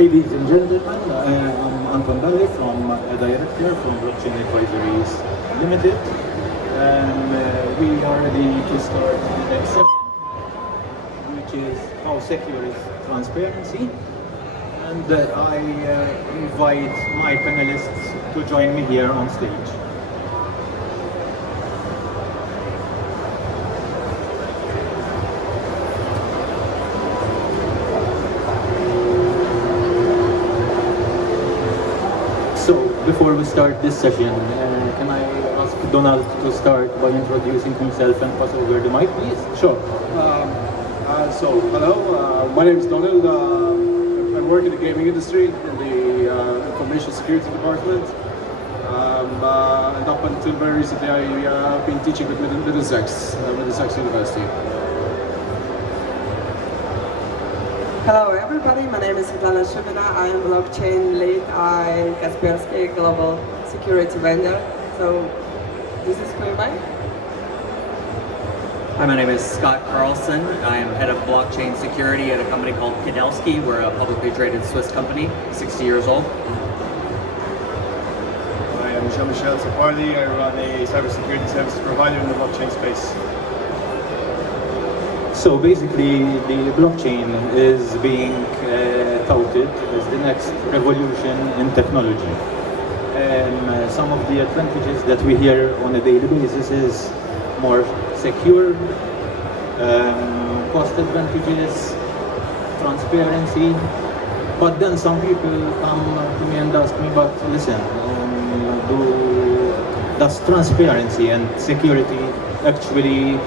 Ladies and gentlemen, I'm Anton Dalli from a director from Blockchain Advisories Limited. We are ready to start the next session, which is how secure is transparency. And I invite my panelists to join me here on stage. Before we start this session, can I ask Donald to start by introducing himself and pass over the mic, please? Sure. Hello, my name is Donald. I work in the gaming industry in the information security department. And up until very recently, I've been teaching with Middlesex University. Hello everybody, my name is Svetlana Shubina. I am blockchain lead at Kaspersky, global security vendor. So this is who am I? Hi, my name is Scott Carlson. I am head of blockchain security at a company called Kudelski. We're a publicly traded Swiss company, 60 years old. Hi, I'm Michel Azzopardi. I run a cybersecurity service provider in the blockchain space. So basically, the blockchain is being touted as the next revolution in technology. Some of the advantages that we hear on a daily basis is more secure, cost advantages, transparency. But then some people come to me and ask me, but listen, does transparency and security actually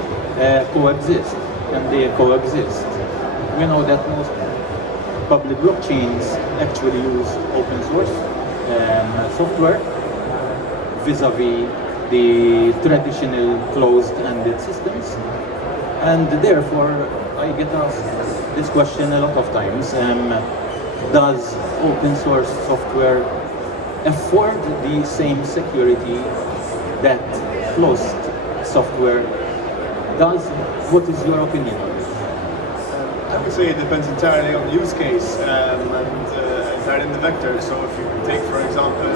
coexist? Can they coexist? We know that most public blockchains actually use open source software vis-a-vis the traditional closed-ended systems, and therefore I get asked this question a lot of times. Does open source software afford the same security that closed software does? What is your opinion on this? I would say it depends entirely on the use case and entirely on the vector. So if you take, for example,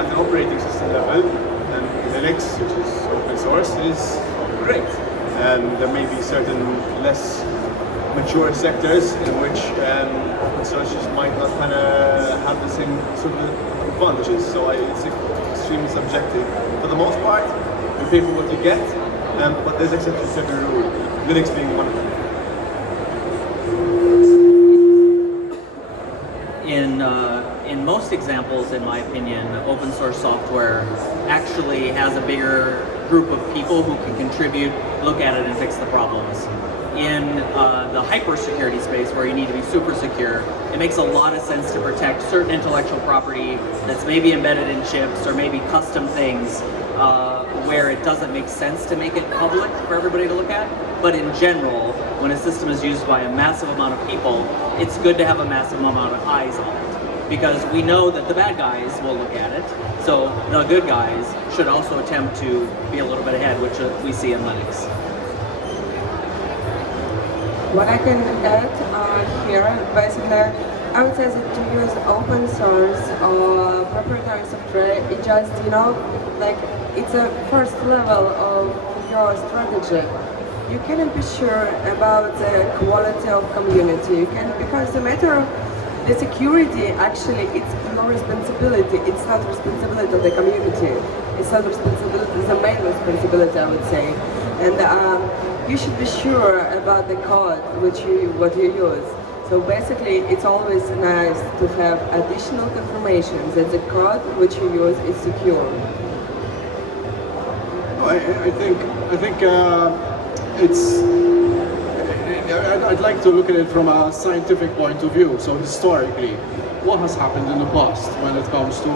at an operating system level, then Linux, which is open source, is great. And there may be certain less mature sectors in which open source just might not kind of have the same sort of advantages. So it's extremely subjective. For the most part, you pay for what you get. But there's exceptions to every rule, Linux being one of them. In most examples, in my opinion, open source software actually has a bigger group of people who can contribute, look at it, and fix the problems. In the hyper-security space, where you need to be super secure, it makes a lot of sense to protect certain intellectual property that's maybe embedded in chips or maybe custom things, where it doesn't make sense to make it public for everybody to look at. But in general, when a system is used by a massive amount of people, it's good to have a massive amount of eyes on it, because we know that the bad guys will look at it, so the good guys should also attempt to be a little bit ahead, which we see in Linux. What I can add here, basically, I would say that to use open source or proprietary software, it just, like, it's a first level of your strategy. You cannot be sure about the quality of community. Because the matter of the security, actually, it's your responsibility. It's not responsibility of the community. It's not responsibility, it's the main responsibility, I would say. And you should be sure about the code what you use. So basically, it's always nice to have additional confirmation that the code which you use is secure. I think I'd like to look at it from a scientific point of view. So historically, what has happened in the past when it comes to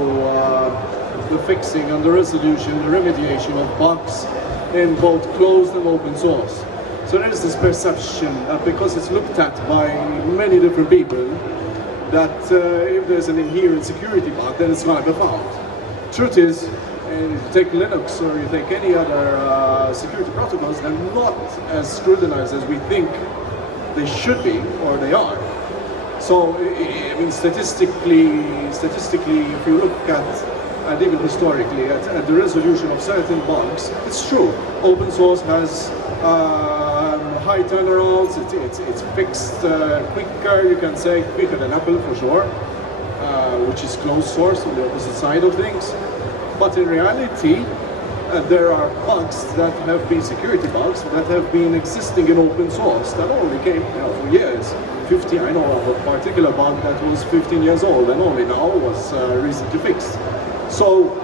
the fixing and the resolution, the remediation of bugs in both closed and open source? So there is this perception that because it's looked at by many different people, that if there's an inherent security bug, then it's going to be found. Truth is, you take Linux or you take any other security protocols, they're not as scrutinized as we think they should be, or they are. So, I mean, statistically, if you look at, and even historically, at the resolution of certain bugs, it's true. Open source has high turnarounds, it's fixed quicker, you can say, quicker than Apple for sure, which is closed source on the opposite side of things. But in reality, there are bugs that have been security bugs that have been existing in open source that only came for years. 15, I know of a particular bug that was 15 years old and only now was recently fixed. So,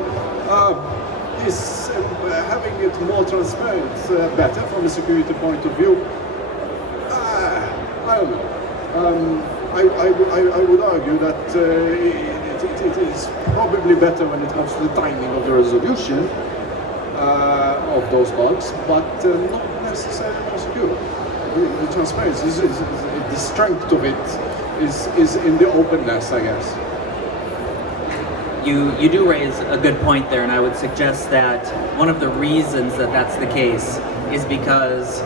is having it more transparent better from a security point of view? I don't know. I would argue that it is probably better when it comes to the timing of the resolution of those bugs, but not necessarily more secure. The transparency, the strength of it is in the openness, I guess. You do raise a good point there, and I would suggest that one of the reasons that that's the case is because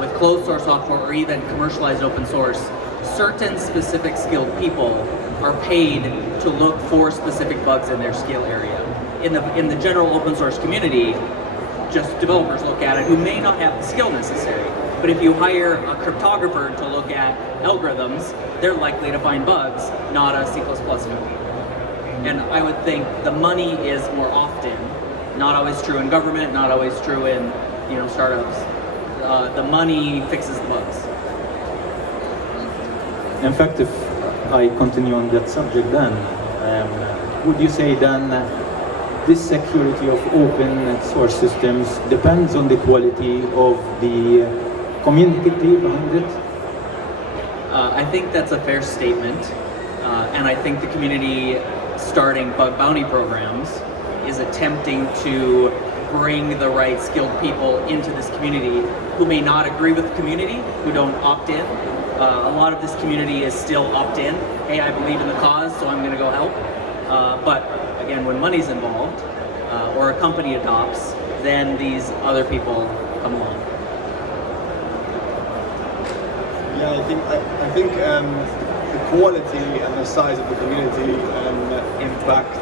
with closed source software or even commercialized open source, certain specific skilled people are paid to look for specific bugs in their skill area. In the general open source community, just developers look at it who may not have the skill necessary. But if you hire a cryptographer to look at algorithms, they're likely to find bugs, not a C++ newbie. And I would think the money is more often, not always true in government, not always true in startups. The money fixes the bugs. In fact, if I continue on that subject then, would you say then this security of open source systems depends on the quality of the community behind it? I think that's a fair statement, and I think the community starting bug bounty programs is attempting to bring the right skilled people into this community who may not agree with the community, who don't opt in. A lot of this community is still opt-in. Hey, I believe in the cause, so I'm going to go help. But again, when money's involved, or a company adopts, then these other people come along. Yeah, I think the quality and the size of the community impact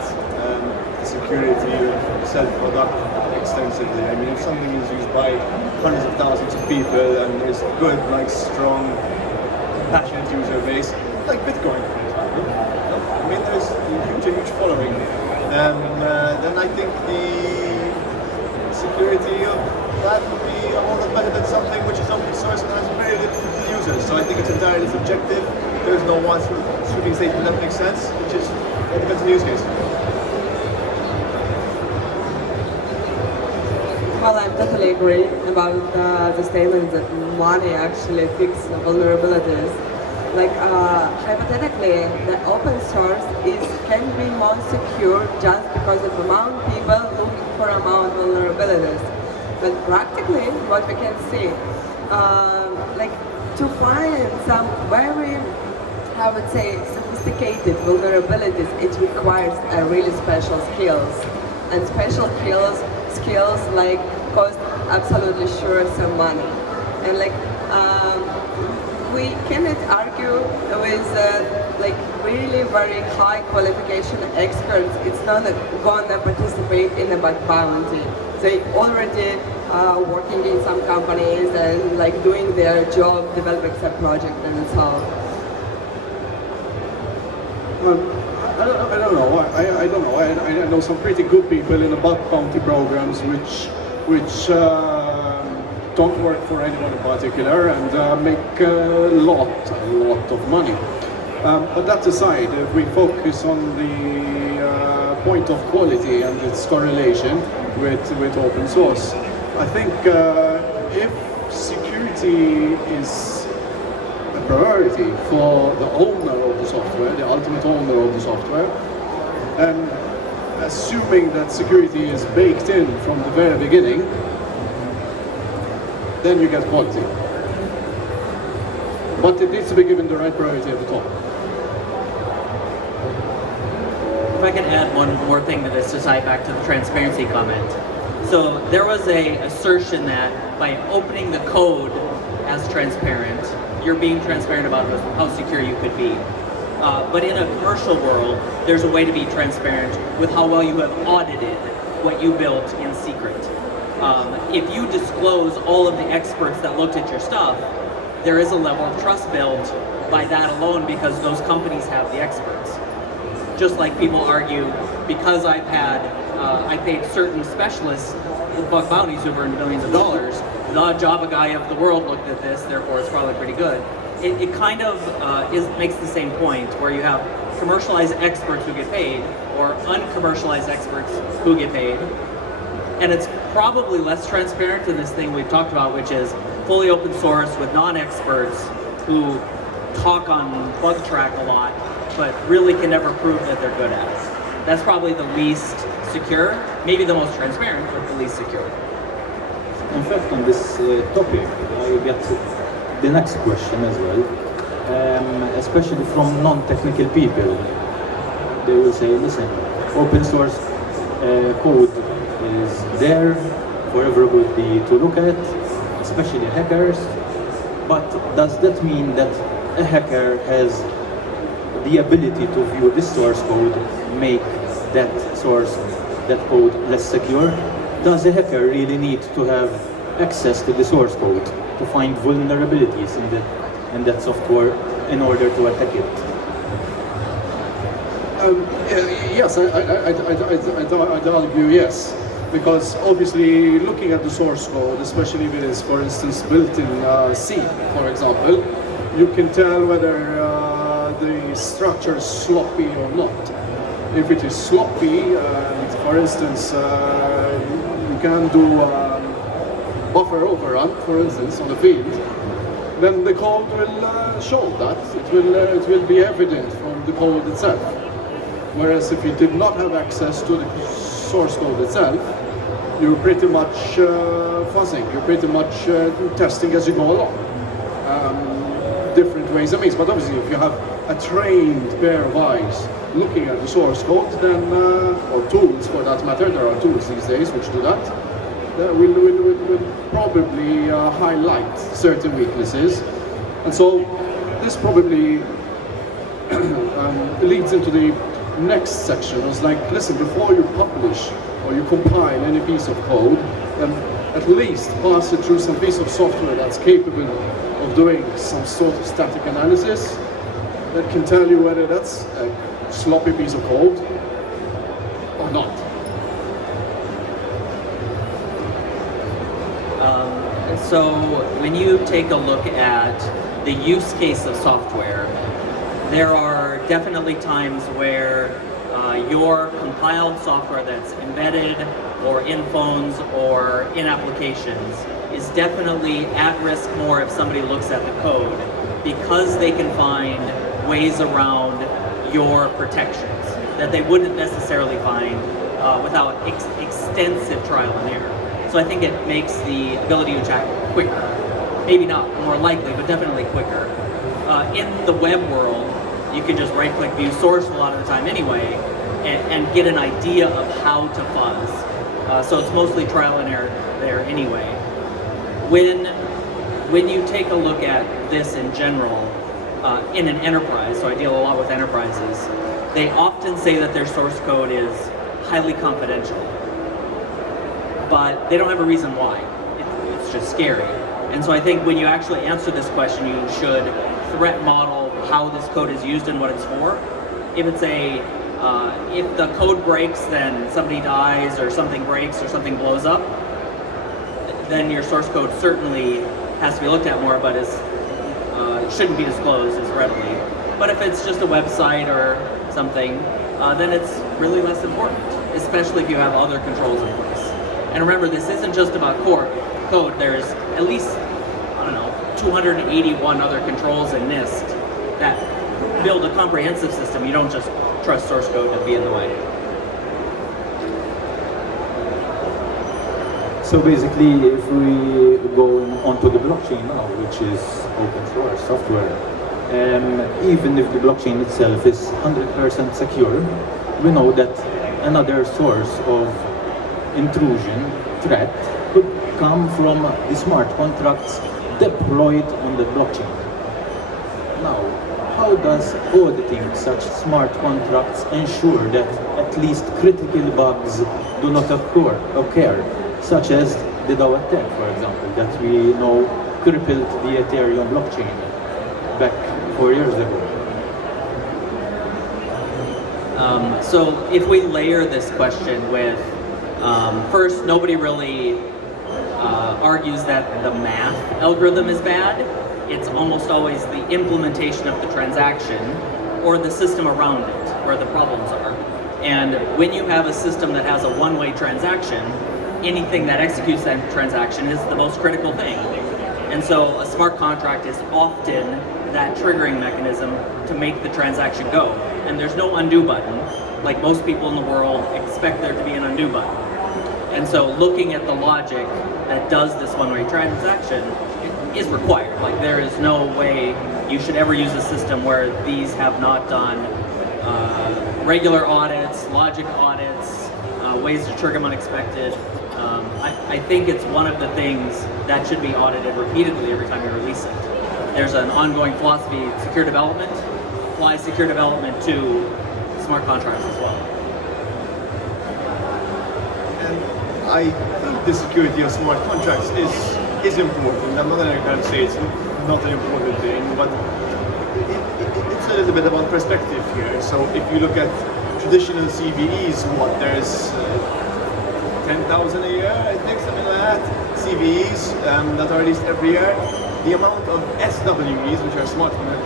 the security of said product extensively. I mean, if something is used by hundreds of thousands of people and there's good, strong, passionate user base, like Bitcoin, for example. I mean, there's a huge following. Then I think the security of that would be a whole lot better than something which is open source and has very little users. So I think it's entirely subjective. There's no one sweeping statement that makes sense, which is, it depends on the use case. Well, I totally agree about the statement that money actually fixes vulnerabilities. Like hypothetically, the open source can be more secure just because of amount of people looking for amount vulnerabilities. But practically, what we can see, to find some very, I would say, sophisticated vulnerabilities, it requires a really special skills. And special skills like cost absolutely sure some money. And we cannot argue with really very high qualification experts. It's not gonna participate in a bug bounty. They already working in some companies and doing their job, developing some project and so on. I don't know. I don't know. I know some pretty good people in the bug bounty programs which don't work for anyone in particular and make a lot of money. But that aside, if we focus on the point of quality and its correlation with open source, I think if security is a priority for the owner of the software, the ultimate owner of the software, and assuming that security is baked in from the very beginning, then you get quality. But it needs to be given the right priority at the top. If I can add one more thing to this to tie back to the transparency comment. So there was an assertion that by opening the code as transparent, you're being transparent about how secure you could be. But in a commercial world, there's a way to be transparent with how well you have audited what you built in secret. If you disclose all of the experts that looked at your stuff, there is a level of trust built by that alone because those companies have the experts. Just like people argue, because I paid certain specialists with bug bounties who've earned millions of dollars, the Java guy of the world looked at this, therefore it's probably pretty good. It kind of makes the same point where you have commercialized experts who get paid or uncommercialized experts who get paid. And it's probably less transparent than this thing we've talked about, which is fully open source with non-experts who talk on bug track a lot, but really can never prove that they're good at it. That's probably the least secure, maybe the most transparent, but the least secure. In fact, on this topic, I get the next question as well, especially from non-technical people. They will say, listen, open source code is there for everybody to look at, especially hackers, but does that mean that a hacker has the ability to view this source code, make that code less secure? Does a hacker really need to have access to the source code to find vulnerabilities in that software in order to attack it? Yes, I'd argue yes, because obviously looking at the source code, especially if it is, for instance, built in C, for example, you can tell whether the structure is sloppy or not. If it is sloppy, for instance, you can do buffer overrun, for instance, on the field, then the code will show that. It will be evident from the code itself. Whereas if you did not have access to the source code itself, you're pretty much fuzzing. You're pretty much testing as you go along. Different ways and means. But obviously, if you have a trained pair of eyes looking at the source code, then or tools for that matter, there are tools these days which do that. Will probably highlight certain weaknesses, and so this probably leads into the next section. It's like, listen, before you publish or you compile any piece of code, then at least pass it through some piece of software that's capable of doing some sort of static analysis that can tell you whether that's a sloppy piece of code or not. So when you take a look at the use case of software, there are definitely times where your compiled software that's embedded or in phones or in applications is definitely at risk more if somebody looks at the code, because they can find ways around your protections that they wouldn't necessarily find without extensive trial and error. So I think it makes the ability to attack quicker. Maybe not more likely, but definitely quicker. In the web world, you can just right-click view source a lot of the time anyway, and get an idea of how to fuzz. So it's mostly trial and error there anyway. When you take a look at this in general, in an enterprise, so I deal a lot with enterprises, they often say that their source code is highly confidential, but they don't have a reason why. It's just scary. And so I think when you actually answer this question, you should threat model how this code is used and what it's for. If it's if the code breaks, then somebody dies or something breaks or something blows up, then your source code certainly has to be looked at more, but it shouldn't be disclosed as readily. But if it's just a website or something, then it's really less important, especially if you have other controls in place. And remember, this isn't just about core code. There's at least, 281 other controls in NIST that build a comprehensive system. You don't just trust source code to be in the way. So basically, if we go onto the blockchain now, which is open source software, even if the blockchain itself is 100% secure, we know that another source of intrusion, threat, could come from the smart contracts deployed on the blockchain. Now, how does auditing such smart contracts ensure that at least critical bugs do not occur, such as the DAO attack, for example, that we know crippled the Ethereum blockchain back 4 years ago? So if we layer this question with, first, nobody really argues that the math algorithm is bad. It's almost always the implementation of the transaction or the system around it where the problems are. And when you have a system that has a one-way transaction, anything that executes that transaction is the most critical thing. And so a smart contract is often that triggering mechanism to make the transaction go. And there's no undo button. Like most people in the world expect there to be an undo button. And so looking at the logic that does this one-way transaction is required. Like there is no way you should ever use a system where these have not done regular audits, logic audits, ways to trigger them unexpected. I think it's one of the things that should be audited repeatedly every time you release it. There's an ongoing philosophy, secure development, apply secure development to smart contracts as well. And I think the security of smart contracts is important. I'm not going to kind of say it's not an important thing, but it's a little bit about perspective here. So if you look at traditional CVEs, there's 10,000 a year, I think, something like that, CVEs that are released every year. The amount of SWEs, which are smart contract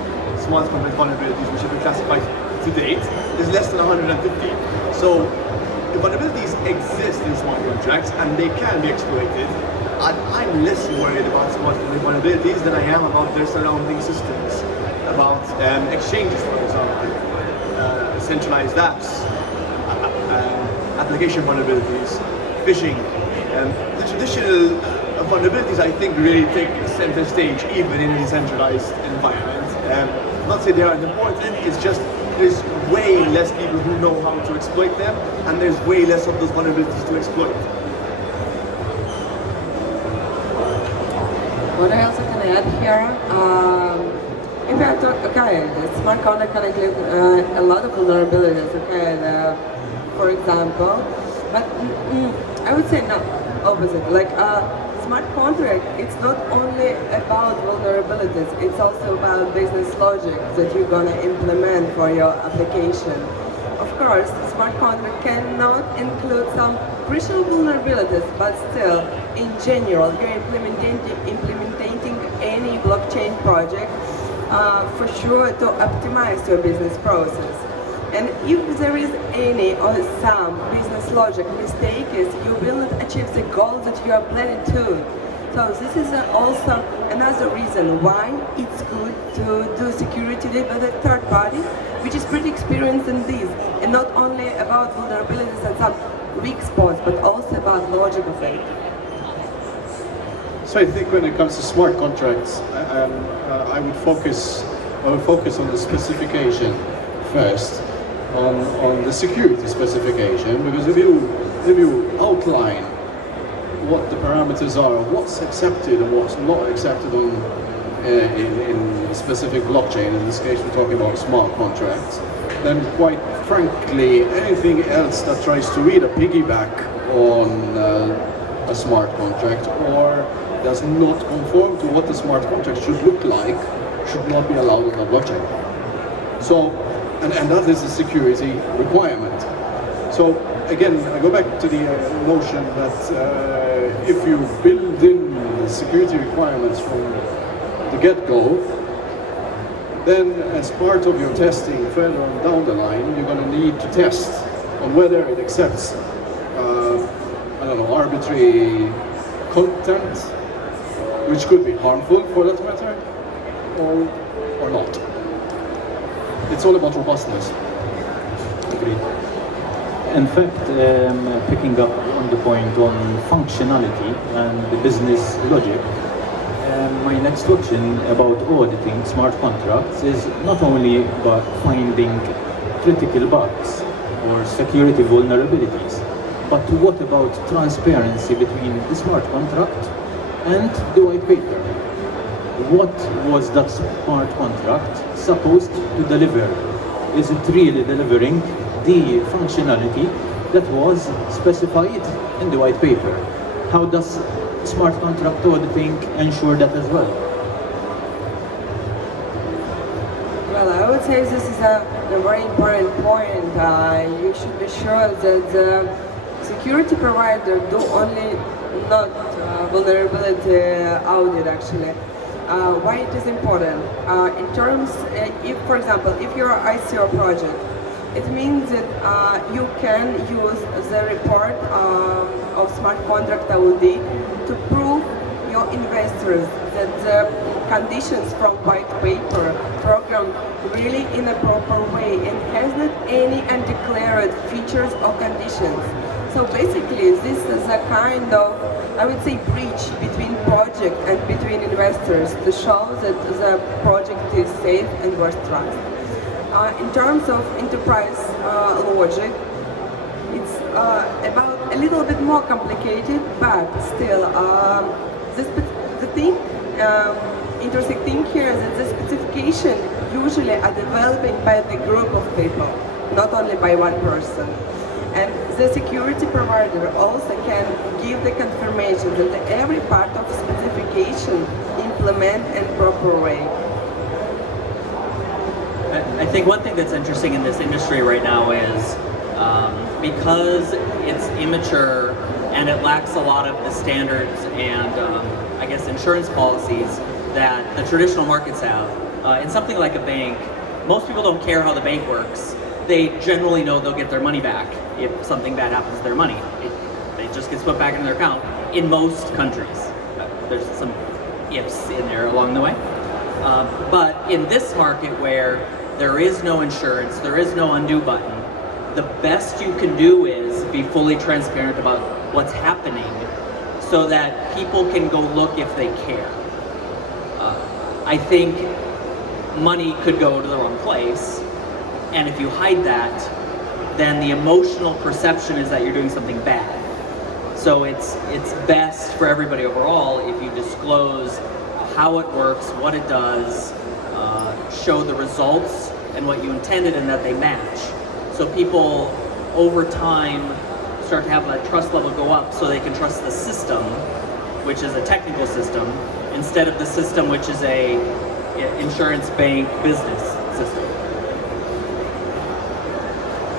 vulnerabilities, which have been classified to date, is less than 150. So the vulnerabilities exist in smart contracts and they can be exploited. I'm less worried about smart contract vulnerabilities than I am about their surrounding systems, about exchanges, for example, centralized apps, application vulnerabilities, phishing. The traditional vulnerabilities, I think, really take center stage even in a decentralized environment. Not say they aren't important, it's just there's way less people who know how to exploit them, and there's way less of those vulnerabilities to exploit. What I also can add here, if I talk, okay, the smart contract can include a lot of vulnerabilities, okay, for example, but I would say no, opposite. Like smart contract, it's not only about vulnerabilities, it's also about business logic that you're gonna implement for your application. Of course, smart contract cannot include some crucial vulnerabilities, but still, in general, you're implementing any blockchain project for sure to optimize your business process. And if there is any or some business logic mistakes, you will not achieve the goal that you are planning to. So this is also another reason why it's good to do security with a third party, which is pretty experienced in this, and not only about vulnerabilities and some weak spots, but also about logic of it. So I think when it comes to smart contracts, I would focus on the specification first, on the security specification, because if you outline what the parameters are, what's accepted and what's not accepted in specific blockchain, in this case we're talking about smart contracts, then quite frankly anything else that tries to either piggyback on a smart contract or does not conform to what the smart contract should look like should not be allowed on the blockchain. So, and that is a security requirement. So again, I go back to the notion that if you build in the security requirements from the get-go, then as part of your testing further on down the line, you're going to need to test on whether it accepts, I don't know, arbitrary content, which could be harmful for that matter, or not. It's all about robustness. Agreed. In fact, picking up on the point on functionality and the business logic, my next question about auditing smart contracts is not only about finding critical bugs or security vulnerabilities, but what about transparency between the smart contract and the white paper? what was that smart contract supposed to deliver? Is it really delivering the functionality that was specified in the white paper? How does smart contract auditing ensure that as well? Well, I would say this is a very important point. You should be sure that the security provider do only not vulnerability audit actually. Why it is important? In terms, if for example, if you're an ICO project, it means that you can use the report of smart contract audit to prove your investors that the conditions from white paper program really in a proper way and has not any undeclared features or conditions. So basically this is a kind of, I would say, breach between project and between investors to show that the project is safe and worth trust. In terms of enterprise logic, it's about a little bit more complicated, but still, interesting thing here is that the specification usually are developed by the group of people, not only by one person. And the security provider also can give the confirmation that every part of specification implement in proper way. I think one thing that's interesting in this industry right now is because it's immature and it lacks a lot of the standards and I guess insurance policies that the traditional markets have. In something like a bank, most people don't care how the bank works. They generally know they'll get their money back if something bad happens to their money. It just gets put back in their account in most countries. There's some ifs in there along the way. But in this market where there is no insurance, there is no undo button, the best you can do is be fully transparent about what's happening so that people can go look if they care. I think money could go to the wrong place, and if you hide that, then the emotional perception is that you're doing something bad. So it's best for everybody overall if you disclose how it works, what it does, show the results and what you intended and that they match. So people over time start to have that trust level go up so they can trust the system, which is a technical system, instead of the system which is a insurance bank business system.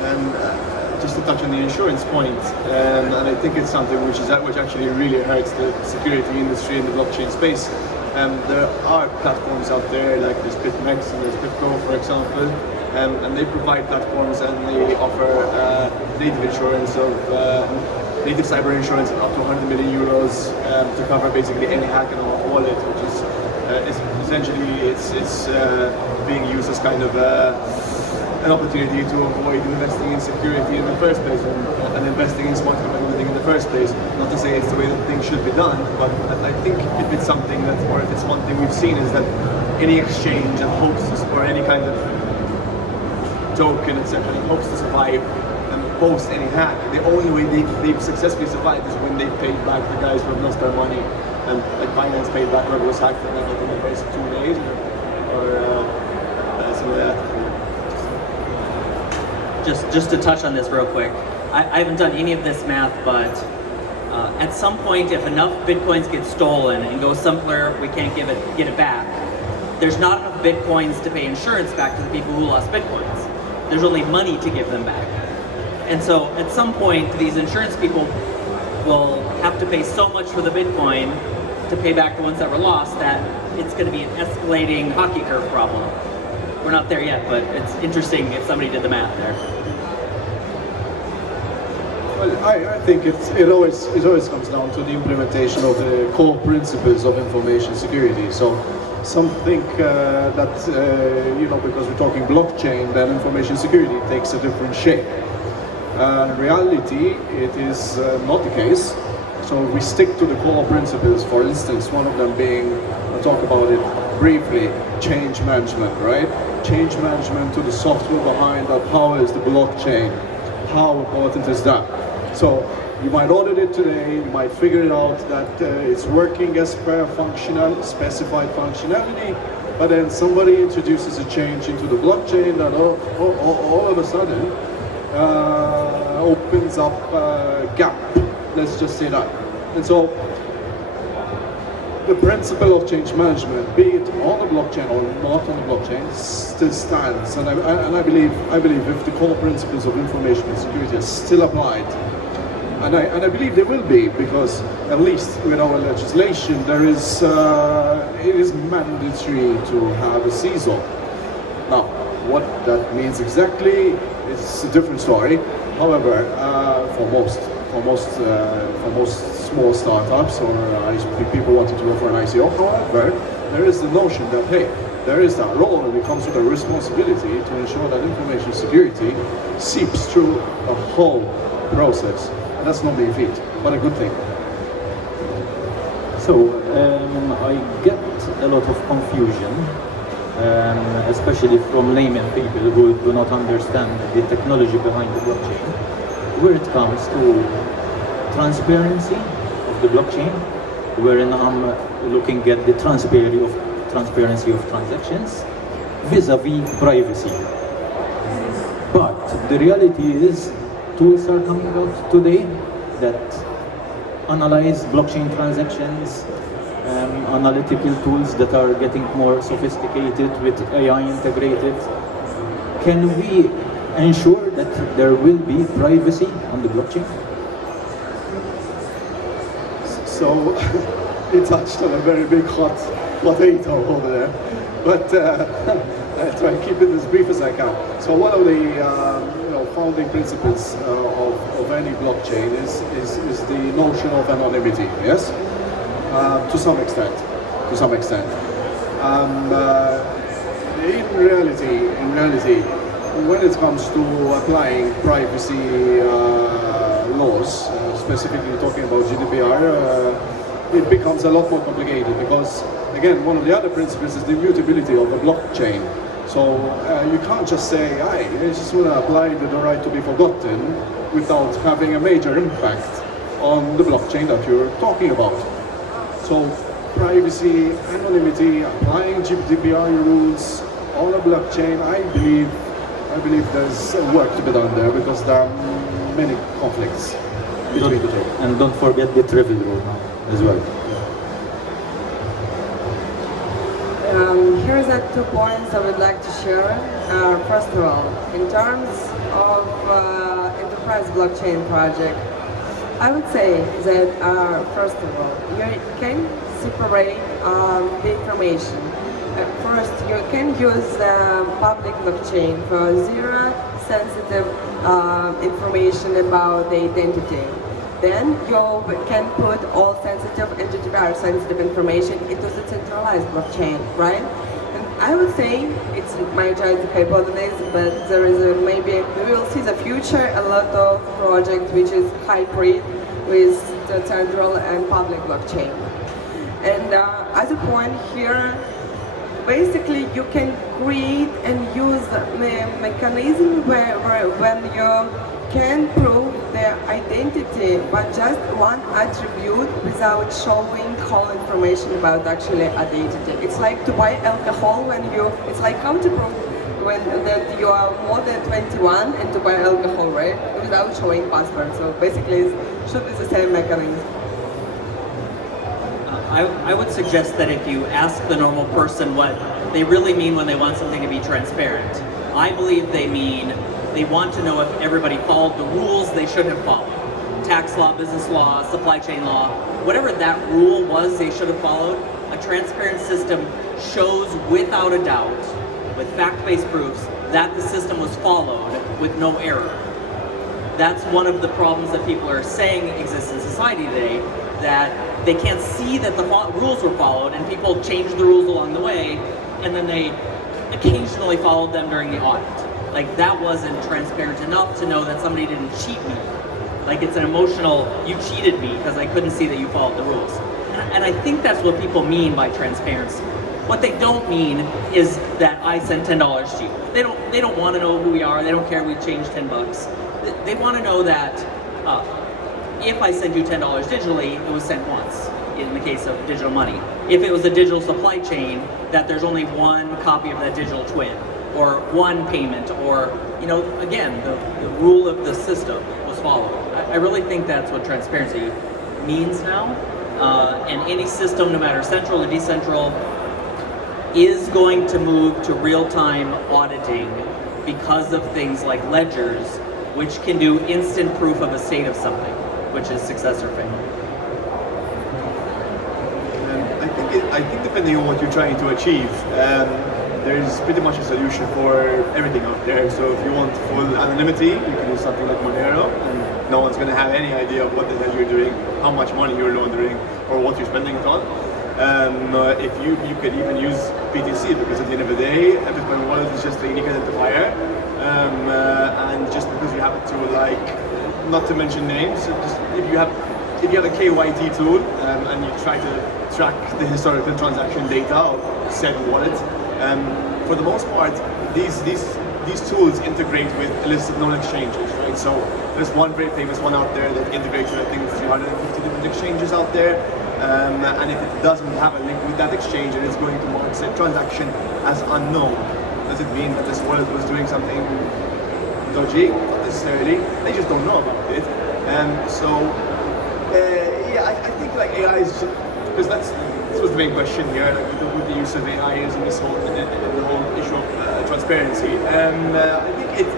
And just to touch on the insurance point, and I think it's something which actually really hurts the security industry in the blockchain space. There are platforms out there like there's BitMEX and there's BitGo, for example, and they provide platforms and they offer native insurance of native cyber insurance of up to 100 million euros to cover basically any hack in a wallet, which is essentially it's being used as kind of an opportunity to avoid investing in security in the first place and investing in smart contract auditing in the first place. Not to say it's the way that things should be done, but I think if it's something that, or if it's one thing we've seen is that any exchange that hopes to, or any kind of token, etc., that hopes to survive and post any hack, the only way they've successfully survived is when they paid back the guys who have lost their money, and like Binance paid back whoever was hacked in the first 2 days, or something like that. Just to touch on this real quick, I haven't done any of this math, but at some point, if enough bitcoins get stolen and go somewhere we can't get it back, there's not enough bitcoins to pay insurance back to the people who lost bitcoins. There's only money to give them back. And so at some point, these insurance people will have to pay so much for the bitcoin to pay back the ones that were lost that it's going to be an escalating hockey curve problem. We're not there yet, but it's interesting if somebody did the math there. Well, I think it always comes down to the implementation of the core principles of information security. So some think that because we're talking blockchain, then information security takes a different shape. In reality, it is not the case. So we stick to the core principles. For instance, one of them being, I'll talk about it briefly, change management, right? Change management to the software behind that powers the blockchain. How important is that? So You might audit it today, you might figure it out that it's working as per specified functionality, but then somebody introduces a change into the blockchain that all of a sudden opens up a gap, let's just say that. And so the principle of change management, be it on the blockchain or not on the blockchain, still stands. And I believe if the core principles of information security are still applied, and I believe they will be, because at least with our legislation, there is it is mandatory to have a CISO. Now, what that means exactly is a different story. However, for most small startups or people wanting to go for an ICO, however, there is the notion that, hey, there is that role and it comes with a responsibility to ensure that information security seeps through the whole process. And that's not being feet, but a good thing. So I get a lot of confusion, especially from layman people who do not understand the technology behind the blockchain, where it comes to transparency of the blockchain, wherein I'm looking at the transparency of transactions vis-a-vis privacy. But the reality is, tools are coming out today that analyze blockchain transactions, analytical tools that are getting more sophisticated with AI integrated. Can we ensure that there will be privacy on the blockchain? So you touched on a very big hot potato over there, but I'll try and keep it as brief as I can. So one of the founding principles of any blockchain is the notion of anonymity. Yes, to some extent. In reality, when it comes to applying privacy laws, specifically talking about GDPR, it becomes a lot more complicated because, again, one of the other principles is the immutability of a blockchain. So you can't just say, I just want to apply the right to be forgotten without having a major impact on the blockchain that you're talking about. So privacy, anonymity, applying GDPR rules on a blockchain, I believe there's work to be done there because there are many conflicts between the two. And don't forget the trivial rule as well. Here's the 2 points I would like to share. First of all, in terms of enterprise blockchain project, I would say that first of all, you can separate the information. First, you can use the public blockchain for zero sensitive information about the identity. Then you can put all sensitive and GDPR sensitive information into the centralized blockchain, right? And I would say it's my choice hypothesis, but there is maybe we will see the future a lot of projects which is hybrid with the central and public blockchain. And as a point here, basically you can create and use the mechanism where when you can prove their identity but just one attribute without showing whole information about actually identity. It's like to buy alcohol it's like how to prove when that you are more than 21 and to buy alcohol, right? Without showing passport. So basically it should be the same mechanism. I would suggest that if you ask the normal person what they really mean when they want something to be transparent, I believe they want to know if everybody followed the rules they should have followed. Tax law, business law, supply chain law, whatever that rule was they should have followed, a transparent system shows without a doubt, with fact-based proofs, that the system was followed with no error. That's one of the problems that people are saying exists in society today, that they can't see that the rules were followed and people changed the rules along the way, and then they occasionally followed them during the audit. Like, that wasn't transparent enough to know that somebody didn't cheat me. Like, it's an emotional, you cheated me because I couldn't see that you followed the rules. And I think that's what people mean by transparency. What they don't mean is that I sent $10 to you. They don't want to know who we are. They don't care we changed $10. They want to know that if I send you $10 digitally, it was sent once in the case of digital money. If it was a digital supply chain, that there's only one copy of that digital twin, or one payment, or, you know, again, the rule of the system was followed. I really think that's what transparency means now. And any system, no matter central or decentral, is going to move to real-time auditing because of things like ledgers, which can do instant proof of a state of something, which is success or failure. I think depending on what you're trying to achieve, there's pretty much a solution for everything out there. So if you want full anonymity, you can do something like Monero, and no one's going to have any idea of what the hell you're doing, how much money you're laundering, or what you're spending it on. If you could even use BTC, because at the end of the day, a Bitcoin wallet is just a unique identifier, and just because you happen to like, not to mention names, just if you have a KYT tool and you try to track the historical transaction data of said wallet, for the most part, these tools integrate with illicit known exchanges, right? So there's one very famous one out there that integrates with, I think, 350 different exchanges out there. And if it doesn't have a link with that exchange and it's going to mark said transaction as unknown, does it mean that this wallet was doing something dodgy? Not necessarily. They just don't know about it. Yeah, I think like AI is just, because this was the main question here, like with the use of AI is in this whole the whole issue of transparency. I think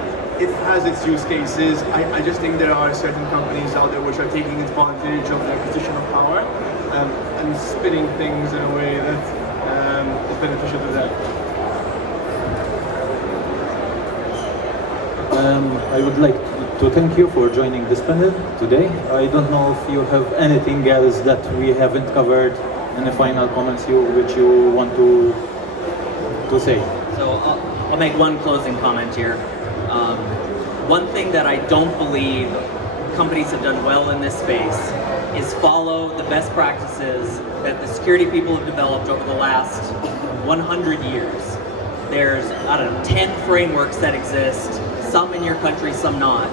it has its use cases. I just think there are certain companies out there which are taking advantage of their position of power and spinning things in a way that is beneficial to them. I would like to thank you for joining this panel today. I don't know if you have anything else that we haven't covered, any final comments which you want to say. So I'll make one closing comment here. One thing that I don't believe companies have done well in this space is follow the best practices that the security people have developed over the last 100 years. There's, I don't know, 10 frameworks that exist, some in your country, some not,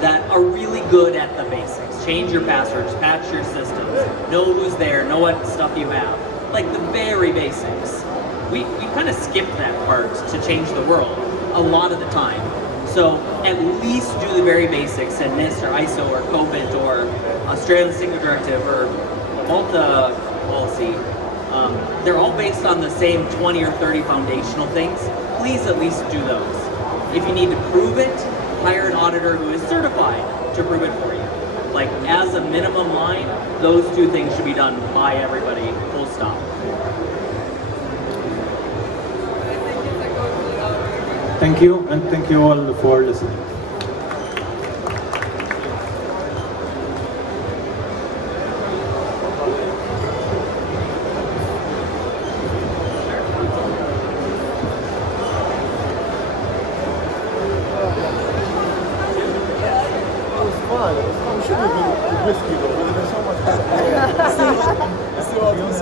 that are really good at the basics. Change your passwords, patch your systems, know who's there, know what stuff you have. Like the very basics. We kind of skipped that part to change the world a lot of the time. So at least do the very basics, and NIST or ISO or COVID or Australian Signal Directive or Malta policy. They're all based on the same 20 or 30 foundational things. Please at least do those. If you need to prove it, hire an auditor who is certified to prove it for you. Like as a minimum line, those two things should be done by everybody, full stop. Thank you, and thank you all for listening. It should have been whiskey though, but there's so much. See all these